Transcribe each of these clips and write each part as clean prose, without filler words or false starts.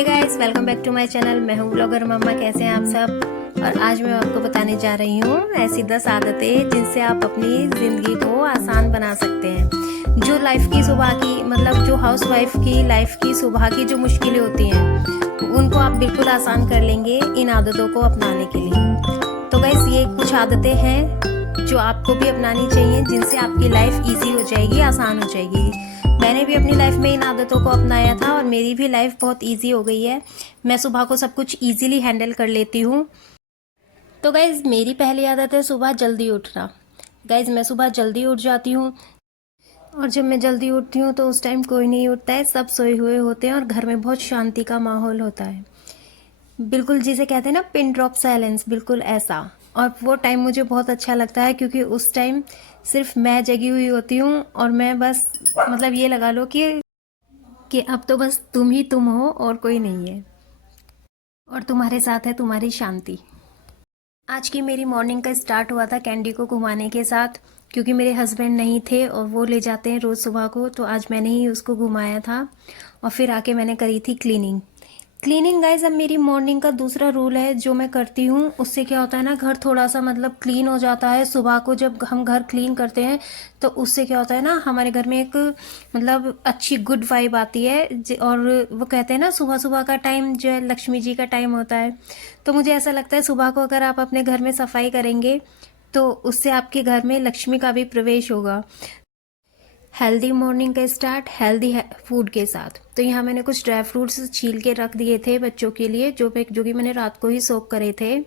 Hey guys, welcome back to my channel. मैं हूँ blogger मम्मा। कैसे हैं आप सब। और आज मैं आपको बताने जा रही हूँ ऐसी 10 आदतें जिनसे आप अपनी ज़िंदगी को आसान बना सकते हैं। जो लाइफ की सुबह की जो हाउस वाइफ की लाइफ की सुबह की जो मुश्किलें होती हैं उनको आप बिल्कुल आसान कर लेंगे इन आदतों को अपनाने के लिए। तो गाइस, ये कुछ आदतें हैं जो आपको भी अपनानी चाहिए, जिनसे आपकी लाइफ ईजी हो जाएगी, आसान हो जाएगी। मैंने भी अपनी लाइफ में इन आदतों को अपनाया था और मेरी भी लाइफ बहुत इजी हो गई है। मैं सुबह को सब कुछ इजीली हैंडल कर लेती हूँ। तो गाइज, मेरी पहली आदत है सुबह जल्दी उठना। गाइज, मैं सुबह जल्दी उठ जाती हूँ और जब मैं जल्दी उठती हूँ तो उस टाइम कोई नहीं उठता है, सब सोए हुए होते हैं और घर में बहुत शांति का माहौल होता है। बिल्कुल जिसे कहते हैं ना, पिन ड्रॉप साइलेंस, बिल्कुल ऐसा। और वो टाइम मुझे बहुत अच्छा लगता है क्योंकि उस टाइम सिर्फ मैं जगी हुई होती हूँ और मैं बस ये लगा लो कि अब तो बस तुम ही तुम हो और कोई नहीं है, और तुम्हारे साथ है तुम्हारी शांति। आज की मेरी मॉर्निंग का स्टार्ट हुआ था कैंडी को घुमाने के साथ, क्योंकि मेरे हस्बैंड नहीं थे और वो ले जाते हैं रोज़ सुबह को, तो आज मैंने ही उसको घुमाया था। और फिर आके मैंने करी थी क्लीनिंग गाइज। अब मेरी मॉर्निंग का दूसरा रूल है जो मैं करती हूँ, उससे क्या होता है ना, घर थोड़ा सा क्लीन हो जाता है। सुबह को जब हम घर क्लीन करते हैं तो उससे क्या होता है ना, हमारे घर में एक अच्छी गुड वाइब आती है। और वो कहते हैं ना, सुबह सुबह का टाइम जो है लक्ष्मी जी का टाइम होता है। तो मुझे ऐसा लगता है सुबह को अगर आप अपने घर में सफाई करेंगे तो उससे आपके घर में लक्ष्मी का भी प्रवेश होगा। हेल्दी मॉर्निंग का स्टार्ट हेल्दी फूड के साथ। तो यहाँ मैंने कुछ ड्राई फ्रूट्स छील के रख दिए थे बच्चों के लिए, जो कि मैंने रात को ही सोक करे थे।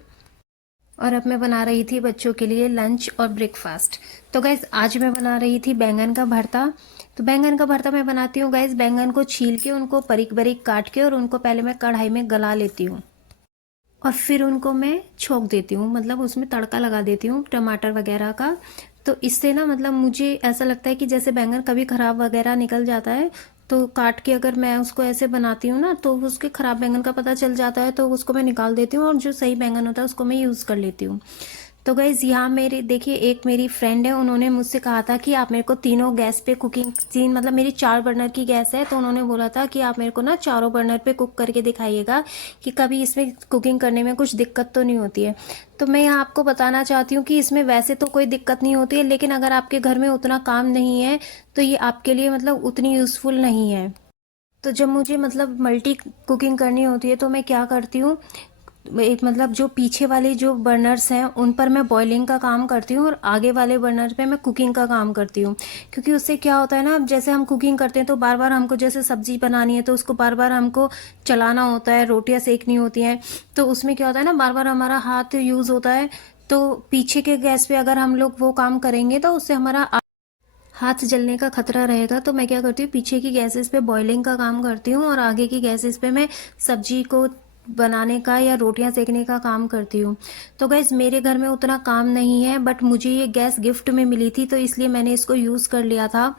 और अब मैं बना रही थी बच्चों के लिए लंच और ब्रेकफास्ट। तो गाइज, आज मैं बना रही थी बैंगन का भरता। तो बैंगन का भरता मैं बनाती हूँ गाइज, बैंगन को छील के उनको बारीक बारीक काट के और उनको पहले मैं कढ़ाई में गला लेती हूँ और फिर उनको मैं छोंक देती हूँ, उसमें तड़का लगा देती हूँ टमाटर वगैरह का। तो इससे ना मुझे ऐसा लगता है कि जैसे बैंगन कभी ख़राब वगैरह निकल जाता है तो काट के अगर मैं उसको ऐसे बनाती हूँ ना, तो उसके ख़राब बैंगन का पता चल जाता है, तो उसको मैं निकाल देती हूँ और जो सही बैंगन होता है उसको मैं यूज़ कर लेती हूँ। तो गाइज, यहाँ मेरी देखिए, एक मेरी फ्रेंड है, उन्होंने मुझसे कहा था कि आप मेरे को तीनों गैस पे कुकिंग मेरी 4 बर्नर की गैस है, तो उन्होंने बोला था कि आप मेरे को ना चारों बर्नर पे कुक करके दिखाइएगा कि कभी इसमें कुकिंग करने में कुछ दिक्कत तो नहीं होती है। तो मैं यहाँ आपको बताना चाहती हूँ कि इसमें वैसे तो कोई दिक्कत नहीं होती है, लेकिन अगर आपके घर में उतना काम नहीं है तो ये आपके लिए उतनी यूज़फुल नहीं है। तो जब मुझे मल्टी कुकिंग करनी होती है तो मैं क्या करती हूँ, एक जो पीछे वाले जो बर्नर्स हैं उन पर मैं बॉइलिंग का काम करती हूँ और आगे वाले बर्नर पे मैं कुकिंग का काम करती हूँ। क्योंकि उससे क्या होता है ना, जैसे हम कुकिंग करते हैं तो बार बार हमको जैसे सब्जी बनानी है तो उसको बार बार हमको चलाना होता है, रोटियां सेकनी होती हैं, तो उसमें क्या होता है ना, बार बार हमारा हाथ यूज़ होता है। तो पीछे के गैस पे अगर हम लोग वो काम करेंगे तो उससे हमारा हाथ जलने का खतरा रहेगा। तो मैं क्या करती हूँ, पीछे की गैसेस पे बॉइलिंग का काम करती हूँ और आगे की गैसेस पे मैं सब्जी को बनाने का या रोटियां सेकने का काम करती हूँ। तो गैस, मेरे घर में उतना काम नहीं है, बट मुझे ये गैस गिफ्ट में मिली थी तो इसलिए मैंने इसको यूज़ कर लिया था।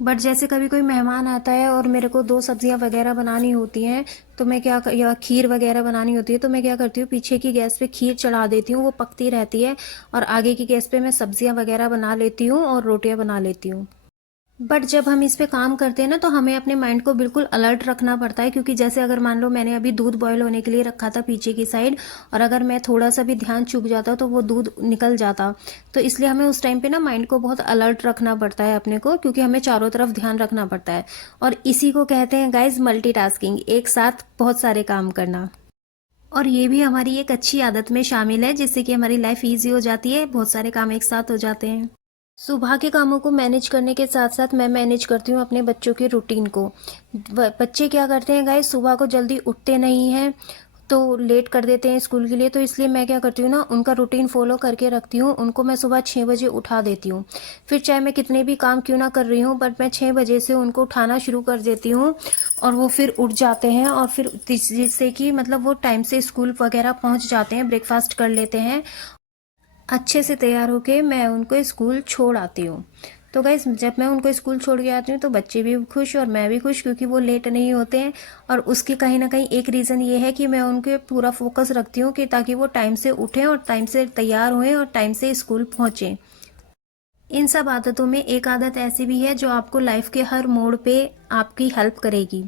बट जैसे कभी कोई मेहमान आता है और मेरे को 2 सब्जियां वगैरह बनानी होती हैं, तो मैं या खीर वगैरह बनानी होती है, तो मैं क्या करती हूँ, पीछे की गैस पे खीर चढ़ा देती हूँ, वो पकती रहती है और आगे की गैस पे मैं सब्जियां वगैरह बना लेती हूँ और रोटियां बना लेती हूँ। बट जब हम इस पे काम करते हैं ना, तो हमें अपने माइंड को बिल्कुल अलर्ट रखना पड़ता है, क्योंकि जैसे अगर मान लो मैंने अभी दूध बॉयल होने के लिए रखा था पीछे की साइड, और अगर मैं थोड़ा सा भी ध्यान चूक जाता तो वो दूध निकल जाता। तो इसलिए हमें उस टाइम पे ना माइंड को बहुत अलर्ट रखना पड़ता है अपने को, क्योंकि हमें चारों तरफ ध्यान रखना पड़ता है। और इसी को कहते हैं गाइज मल्टीटास्किंग, एक साथ बहुत सारे काम करना। और ये भी हमारी एक अच्छी आदत में शामिल है, जिससे कि हमारी लाइफ ईजी हो जाती है, बहुत सारे काम एक साथ हो जाते हैं। सुबह के कामों को मैनेज करने के साथ साथ मैं मैनेज करती हूँ अपने बच्चों के रूटीन को। बच्चे क्या करते हैं गाइस, सुबह को जल्दी उठते नहीं हैं, तो लेट कर देते हैं स्कूल के लिए। तो इसलिए मैं क्या करती हूँ ना, उनका रूटीन फॉलो करके रखती हूँ। उनको मैं सुबह 6 बजे उठा देती हूँ। फिर चाहे मैं कितने भी काम क्यों ना कर रही हूँ, बट मैं 6 बजे से उनको उठाना शुरू कर देती हूँ और वो फिर उठ जाते हैं। और फिर जिससे कि वो टाइम से स्कूल वगैरह पहुँच जाते हैं, ब्रेकफास्ट कर लेते हैं, अच्छे से तैयार होके मैं उनको स्कूल छोड़ आती हूँ। तो गाइस, जब मैं उनको स्कूल छोड़ के आती हूँ तो बच्चे भी खुश और मैं भी खुश, क्योंकि वो लेट नहीं होते हैं। और उसकी कहीं ना कहीं एक रीज़न ये है कि मैं उनके पूरा फोकस रखती हूँ कि ताकि वो टाइम से उठें और टाइम से तैयार हुएं और टाइम से स्कूल पहुँचें। इन सब आदतों में एक आदत ऐसी भी है जो आपको लाइफ के हर मोड़ पे आपकी हेल्प करेगी,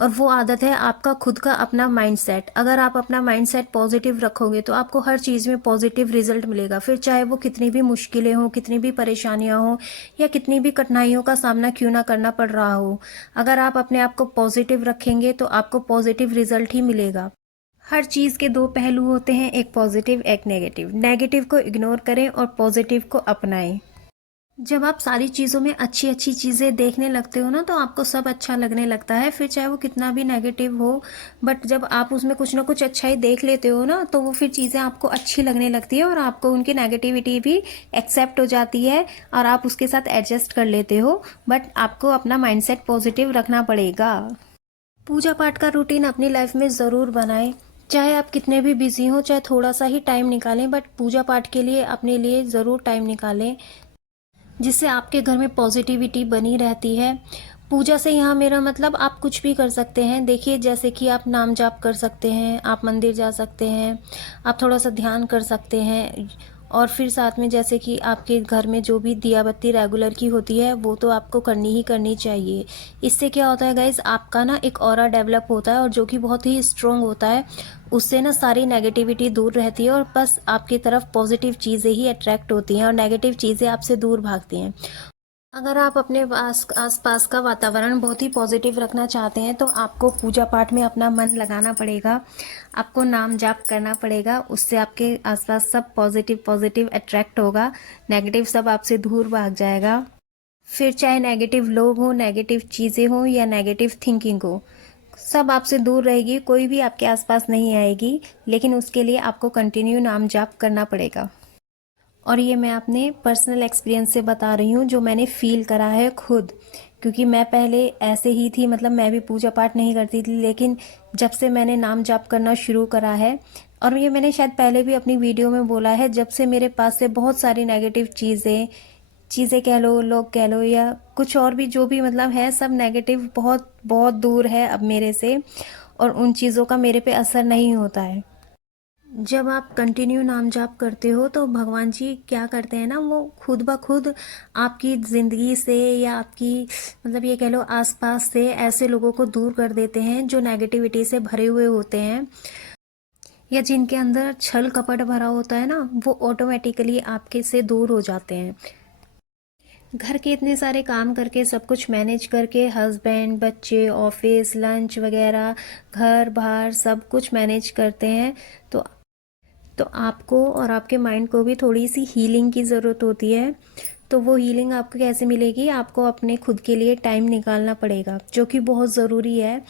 और वो आदत है आपका खुद का अपना माइंडसेट। अगर आप अपना माइंडसेट पॉजिटिव रखोगे तो आपको हर चीज़ में पॉजिटिव रिजल्ट मिलेगा, फिर चाहे वो कितनी भी मुश्किलें हों, कितनी भी परेशानियां हों, या कितनी भी कठिनाइयों का सामना क्यों ना करना पड़ रहा हो। अगर आप अपने आप को पॉजिटिव रखेंगे तो आपको पॉजिटिव रिजल्ट ही मिलेगा। हर चीज़ के दो पहलू होते हैं, एक पॉजिटिव एक नेगेटिव। नेगेटिव को इग्नोर करें और पॉजिटिव को अपनाएं। जब आप सारी चीज़ों में अच्छी अच्छी चीज़ें देखने लगते हो ना, तो आपको सब अच्छा लगने लगता है, फिर चाहे वो कितना भी नेगेटिव हो। बट जब आप उसमें कुछ ना कुछ अच्छा ही देख लेते हो ना, तो वो फिर चीज़ें आपको अच्छी लगने लगती है और आपको उनकी नेगेटिविटी भी एक्सेप्ट हो जाती है और आप उसके साथ एडजस्ट कर लेते हो। बट आपको अपना माइंडसेट पॉजिटिव रखना पड़ेगा। पूजा पाठ का रूटीन अपनी लाइफ में ज़रूर बनाएं। चाहे आप कितने भी बिजी हो, चाहे थोड़ा सा ही टाइम निकालें, बट पूजा पाठ के लिए अपने लिए ज़रूर टाइम निकालें, जिससे आपके घर में पॉजिटिविटी बनी रहती है। पूजा से यहाँ मेरा मतलब आप कुछ भी कर सकते हैं। देखिए, जैसे कि आप नाम जाप कर सकते हैं, आप मंदिर जा सकते हैं, आप थोड़ा सा ध्यान कर सकते हैं, और फिर साथ में जैसे कि आपके घर में जो भी दिया बत्ती रेगुलर की होती है वो तो आपको करनी ही करनी चाहिए। इससे क्या होता है गाइज, आपका ना एक ऑरा डेवलप होता है और जो कि बहुत ही स्ट्रॉन्ग होता है। उससे ना सारी नेगेटिविटी दूर रहती है और बस आपकी तरफ पॉजिटिव चीज़ें ही अट्रैक्ट होती हैं और नेगेटिव चीज़ें आपसे दूर भागती हैं। अगर आप अपने आसपास का वातावरण बहुत ही पॉजिटिव रखना चाहते हैं तो आपको पूजा पाठ में अपना मन लगाना पड़ेगा, आपको नाम जाप करना पड़ेगा। उससे आपके आसपास सब पॉजिटिव पॉजिटिव अट्रैक्ट होगा, नेगेटिव सब आपसे दूर भाग जाएगा। फिर चाहे नेगेटिव लोग हो, नेगेटिव चीज़ें हो या नेगेटिव थिंकिंग हो, सब आपसे दूर रहेगी, कोई भी आपके आसपास नहीं आएगी। लेकिन उसके लिए आपको कंटिन्यू नाम जाप करना पड़ेगा। और ये मैं अपने पर्सनल एक्सपीरियंस से बता रही हूँ, जो मैंने फील करा है खुद। क्योंकि मैं पहले ऐसे ही थी, मतलब मैं भी पूजा पाठ नहीं करती थी, लेकिन जब से मैंने नाम जाप करना शुरू करा है, और ये मैंने शायद पहले भी अपनी वीडियो में बोला है, जब से मेरे पास से बहुत सारी नेगेटिव चीज़ें चीज़ें कह लो, लोग कह लो, या कुछ और भी जो भी मतलब है, सब नेगेटिव बहुत बहुत दूर है अब मेरे से, और उन चीज़ों का मेरे पे असर नहीं होता है। जब आप कंटिन्यू नाम जाप करते हो तो भगवान जी क्या करते हैं ना, वो खुद ब खुद आपकी ज़िंदगी से या आपकी मतलब ये कह लो आसपास से ऐसे लोगों को दूर कर देते हैं जो नेगेटिविटी से भरे हुए होते हैं, या जिनके अंदर छल कपट भरा होता है ना, वो ऑटोमेटिकली आपके से दूर हो जाते हैं। घर के इतने सारे काम करके, सब कुछ मैनेज करके, हस्बैंड, बच्चे, ऑफिस, लंच वगैरह, घर बाहर सब कुछ मैनेज करते हैं, तो आपको और आपके माइंड को भी थोड़ी सी हीलिंग की ज़रूरत होती है। तो वो हीलिंग आपको कैसे मिलेगी, आपको अपने खुद के लिए टाइम निकालना पड़ेगा, जो कि बहुत ज़रूरी है।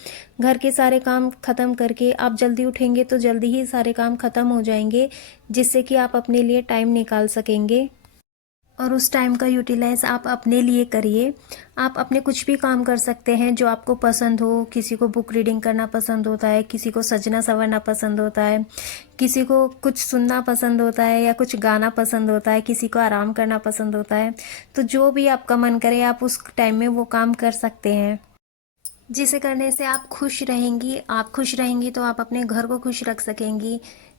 घर के सारे काम ख़त्म करके आप जल्दी उठेंगे तो जल्दी ही सारे काम ख़त्म हो जाएंगे, जिससे कि आप अपने लिए टाइम निकाल सकेंगे, और उस टाइम का यूटिलाइज आप अपने लिए करिए। आप अपने कुछ भी काम कर सकते हैं जो आपको पसंद हो। किसी को बुक रीडिंग करना पसंद होता है, किसी को सजना संवरना पसंद होता है, किसी को कुछ सुनना पसंद होता है या कुछ गाना पसंद होता है, किसी को आराम करना पसंद होता है। तो जो भी आपका मन करे आप उस टाइम में वो काम कर सकते हैं, जिसे करने से आप खुश रहेंगी। आप खुश रहेंगी तो आप अपने घर को खुश रख सकेंगी।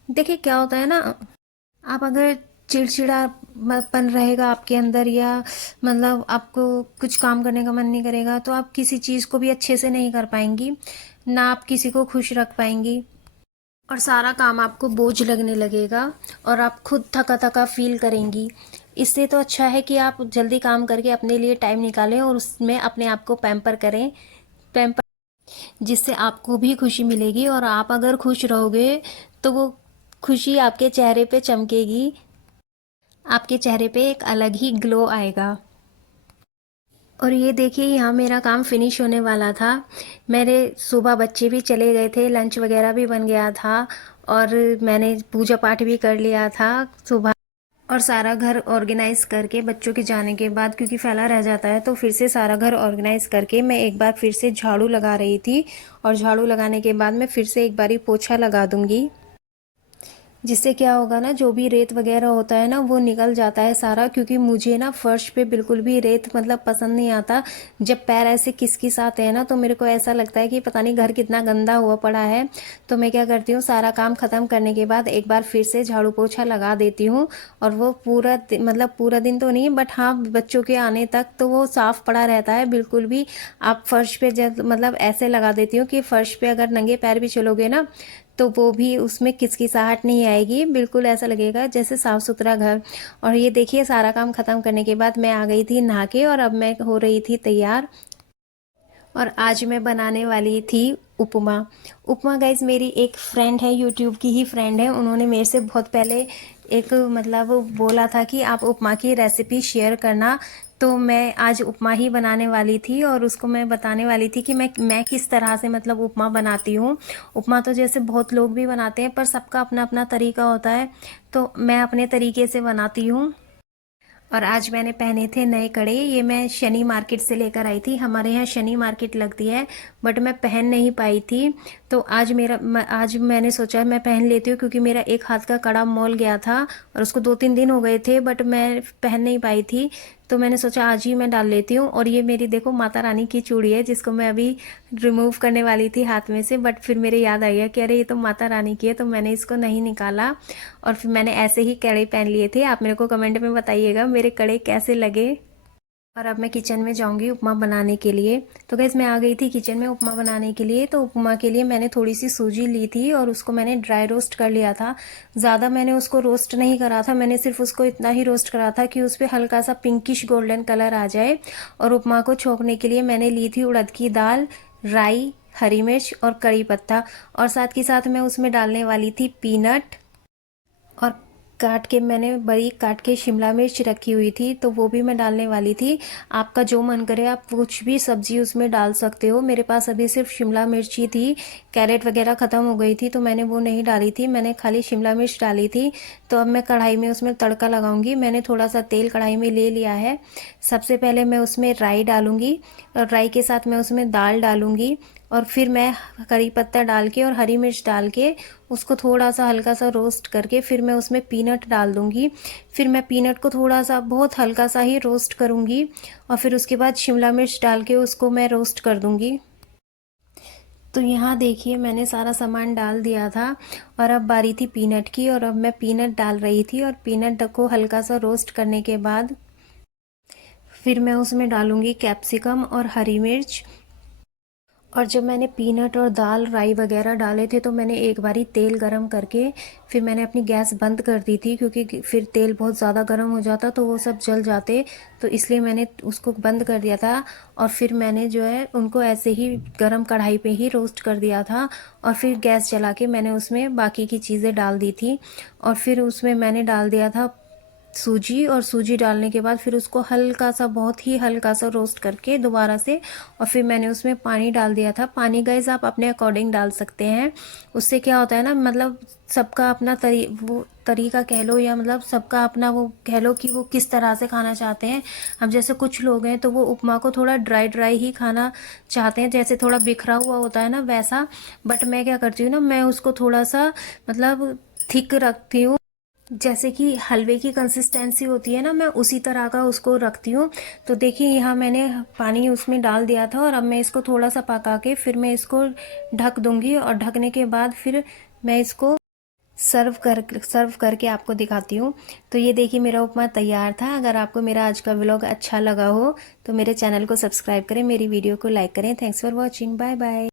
देखिए क्या होता है ना, आप अगर चिड़चिड़ापन रहेगा आपके अंदर, या मतलब आपको कुछ काम करने का मन नहीं करेगा, तो आप किसी चीज़ को भी अच्छे से नहीं कर पाएंगी, ना आप किसी को खुश रख पाएंगी, और सारा काम आपको बोझ लगने लगेगा और आप खुद थका थका फील करेंगी। इससे तो अच्छा है कि आप जल्दी काम करके अपने लिए टाइम निकालें और उसमें अपने आप को पैम्पर करें, पैम्पर, जिससे आपको भी खुशी मिलेगी। और आप अगर खुश रहोगे तो वो खुशी आपके चेहरे पे चमकेगी, आपके चेहरे पे एक अलग ही ग्लो आएगा। और ये देखिए, यहाँ मेरा काम फिनिश होने वाला था। मेरे सुबह बच्चे भी चले गए थे, लंच वगैरह भी बन गया था, और मैंने पूजा पाठ भी कर लिया था सुबह, और सारा घर ऑर्गेनाइज करके बच्चों के जाने के बाद, क्योंकि फैला रह जाता है, तो फिर से सारा घर ऑर्गेनाइज करके मैं एक बार फिर से झाड़ू लगा रही थी, और झाड़ू लगाने के बाद मैं फिर से एक बारी पोछा लगा दूंगी। जिससे क्या होगा ना, जो भी रेत वगैरह होता है ना वो निकल जाता है सारा। क्योंकि मुझे ना फर्श पे बिल्कुल भी रेत मतलब पसंद नहीं आता। जब पैर ऐसे किसकिस आते हैं ना तो मेरे को ऐसा लगता है कि पता नहीं घर कितना गंदा हुआ पड़ा है। तो मैं क्या करती हूँ, सारा काम खत्म करने के बाद एक बार फिर से झाड़ू पोछा लगा देती हूँ। और वो मतलब पूरा दिन तो नहीं, बट हाँ बच्चों के आने तक तो वो साफ पड़ा रहता है बिल्कुल भी। आप फर्श पे जब मतलब ऐसे लगा देती हूँ कि फर्श पे अगर नंगे पैर भी चलोगे ना तो वो भी उसमें किचकिचाहट नहीं आएगी, बिल्कुल ऐसा लगेगा जैसे साफ सुथरा घर। और ये देखिए सारा काम खत्म करने के बाद मैं आ गई थी नहा के, और अब मैं हो रही थी तैयार। और आज मैं बनाने वाली थी उपमा। उपमा गाइज मेरी एक फ्रेंड है, यूट्यूब की ही फ्रेंड है, उन्होंने मेरे से बहुत पहले एक मतलब बोला था कि आप उपमा की रेसिपी शेयर करना। तो मैं आज उपमा ही बनाने वाली थी और उसको मैं बताने वाली थी कि मैं किस तरह से मतलब उपमा बनाती हूँ। उपमा तो जैसे बहुत लोग भी बनाते हैं पर सबका अपना अपना तरीका होता है, तो मैं अपने तरीके से बनाती हूँ। और आज मैंने पहने थे नए कड़े, ये मैं शनि मार्केट से लेकर आई थी। हमारे यहाँ शनि मार्केट लगती है, बट मैं पहन नहीं पाई थी। तो आज मैंने सोचा मैं पहन लेती हूँ, क्योंकि मेरा एक हाथ का कड़ा मॉल गया था और उसको 2-3 दिन हो गए थे, बट मैं पहन नहीं पाई थी। तो मैंने सोचा आज ही मैं डाल लेती हूँ। और ये मेरी देखो माता रानी की चूड़ी है, जिसको मैं अभी रिमूव करने वाली थी हाथ में से, बट फिर मेरे याद आ गया कि अरे ये तो माता रानी की है, तो मैंने इसको नहीं निकाला। और फिर मैंने ऐसे ही कड़े पहन लिए थे। आप मेरे को कमेंट में बताइएगा मेरे कड़े कैसे लगे। और अब मैं किचन में जाऊंगी उपमा बनाने के लिए। तो गैस मैं आ गई थी किचन में उपमा बनाने के लिए। तो उपमा के लिए मैंने थोड़ी सी सूजी ली थी और उसको मैंने ड्राई रोस्ट कर लिया था। ज़्यादा मैंने उसको रोस्ट नहीं करा था, मैंने सिर्फ उसको इतना ही रोस्ट करा था कि उस पर हल्का सा पिंकिश गोल्डन कलर आ जाए। और उपमा को छोंकने के लिए मैंने ली थी उड़द की दाल, राई, हरी मिर्च और कड़ी पत्ता। और साथ के साथ मैं उसमें डालने वाली थी पीनट। और काट के मैंने बारीक काट के शिमला मिर्च रखी हुई थी, तो वो भी मैं डालने वाली थी। आपका जो मन करे आप कुछ भी सब्जी उसमें डाल सकते हो। मेरे पास अभी सिर्फ शिमला मिर्च ही थी, कैरेट वगैरह ख़त्म हो गई थी तो मैंने वो नहीं डाली थी, मैंने खाली शिमला मिर्च डाली थी। तो अब मैं कढ़ाई में उसमें तड़का लगाऊंगी। मैंने थोड़ा सा तेल कढ़ाई में ले लिया है। सबसे पहले मैं उसमें राई डालूंगी, और राई के साथ मैं उसमें दाल डालूंगी। और फिर मैं करी पत्ता डाल के और हरी मिर्च डाल के उसको थोड़ा सा हल्का सा रोस्ट करके फिर मैं उसमें पीनट डाल दूंगी। फिर मैं पीनट को थोड़ा सा बहुत हल्का सा ही रोस्ट करूंगी, और फिर उसके बाद शिमला मिर्च डाल के उसको मैं रोस्ट कर दूंगी। तो यहाँ देखिए मैंने सारा सामान डाल दिया था, और अब बारी थी पीनट की, और अब मैं पीनट डाल रही थी। और पीनट को हल्का सा रोस्ट करने के बाद फिर मैं उसमें डालूंगी कैप्सिकम और हरी मिर्च। और जब मैंने पीनट और दाल राई वगैरह डाले थे तो मैंने एक बारी तेल गरम करके फिर मैंने अपनी गैस बंद कर दी थी, क्योंकि फिर तेल बहुत ज़्यादा गर्म हो जाता तो वो सब जल जाते। तो इसलिए मैंने उसको बंद कर दिया था। और फिर मैंने जो है उनको ऐसे ही गरम कढ़ाई पे ही रोस्ट कर दिया था। और फिर गैस जला के मैंने उसमें बाकी की चीज़ें डाल दी थी। और फिर उसमें मैंने डाल दिया था सूजी। और सूजी डालने के बाद फिर उसको हल्का सा बहुत ही हल्का सा रोस्ट करके दोबारा से, और फिर मैंने उसमें पानी डाल दिया था। पानी गाइस आप अपने अकॉर्डिंग डाल सकते हैं। उससे क्या होता है ना, मतलब सबका अपना वो तरीका कह लो, या मतलब सबका अपना वो कह लो कि वो किस तरह से खाना चाहते हैं। अब जैसे कुछ लोग हैं तो वो उपमा को थोड़ा ड्राई ड्राई ही खाना चाहते हैं, जैसे थोड़ा बिखरा हुआ होता है ना वैसा। बट मैं क्या करती हूँ ना, मैं उसको थोड़ा सा मतलब थिक रखती हूँ, जैसे कि हलवे की कंसिस्टेंसी होती है ना, मैं उसी तरह का उसको रखती हूँ। तो देखिए यहाँ मैंने पानी उसमें डाल दिया था, और अब मैं इसको थोड़ा सा पका के फिर मैं इसको ढक दूंगी। और ढकने के बाद फिर मैं इसको सर्व करके आपको दिखाती हूँ। तो ये देखिए मेरा उपमा तैयार था। अगर आपको मेरा आज का व्लॉग अच्छा लगा हो तो मेरे चैनल को सब्सक्राइब करें, मेरी वीडियो को लाइक करें। Thanks for watching, bye bye.